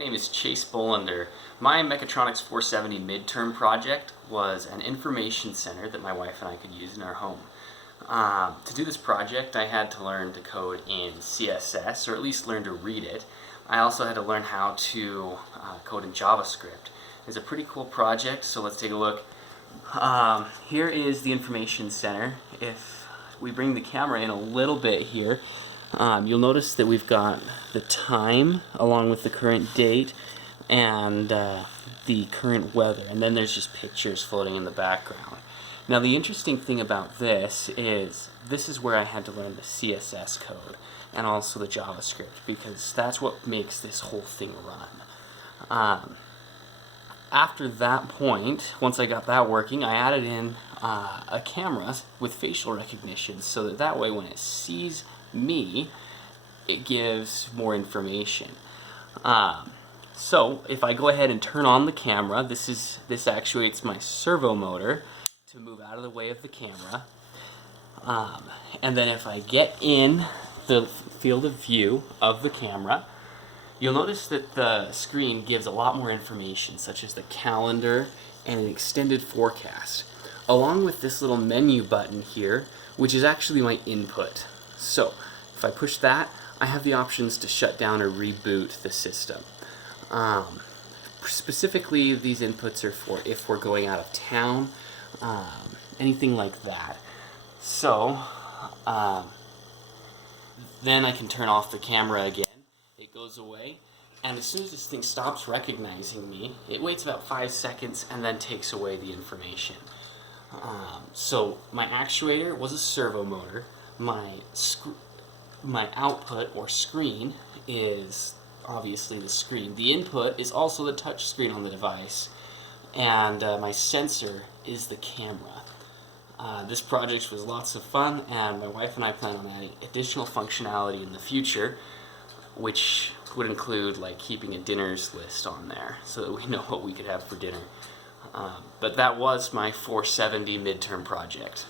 My name is Chase Bolander. My Mechatronics 470 midterm project was an information center that my wife and I could use in our home. To do this project, I had to learn to code in CSS, or at least learn to read it. I also had to learn how to code in JavaScript. It's a pretty cool project, so let's take a look. Here is the information center. If we bring the camera in a little bit here, you'll notice that we've got the time along with the current date and the current weather, and then there's just pictures floating in the background. Now the interesting thing about this is where I had to learn the CSS code and also the JavaScript, because that's what makes this whole thing run. After that point, once I got that working, I added in a camera with facial recognition, so that way when it sees me, it gives more information. So if I go ahead and turn on the camera, this actuates my servo motor to move out of the way of the camera. And then if I get in the field of view of the camera, you'll notice that the screen gives a lot more information, such as the calendar and an extended forecast, along with this little menu button here, which is actually my input. So if I push that, I have the options to shut down or reboot the system. Specifically, these inputs are for if we're going out of town, anything like that. So then I can turn off the camera again. It goes away, and as soon as this thing stops recognizing me, it waits about 5 seconds and then takes away the information. So my actuator was a servo motor. My output or screen is obviously the screen. The input is also the touch screen on the device, and my sensor is the camera. This project was lots of fun, and my wife and I plan on adding additional functionality in the future, which would include like keeping a dinners list on there so that we know what we could have for dinner. But that was my 470 midterm project.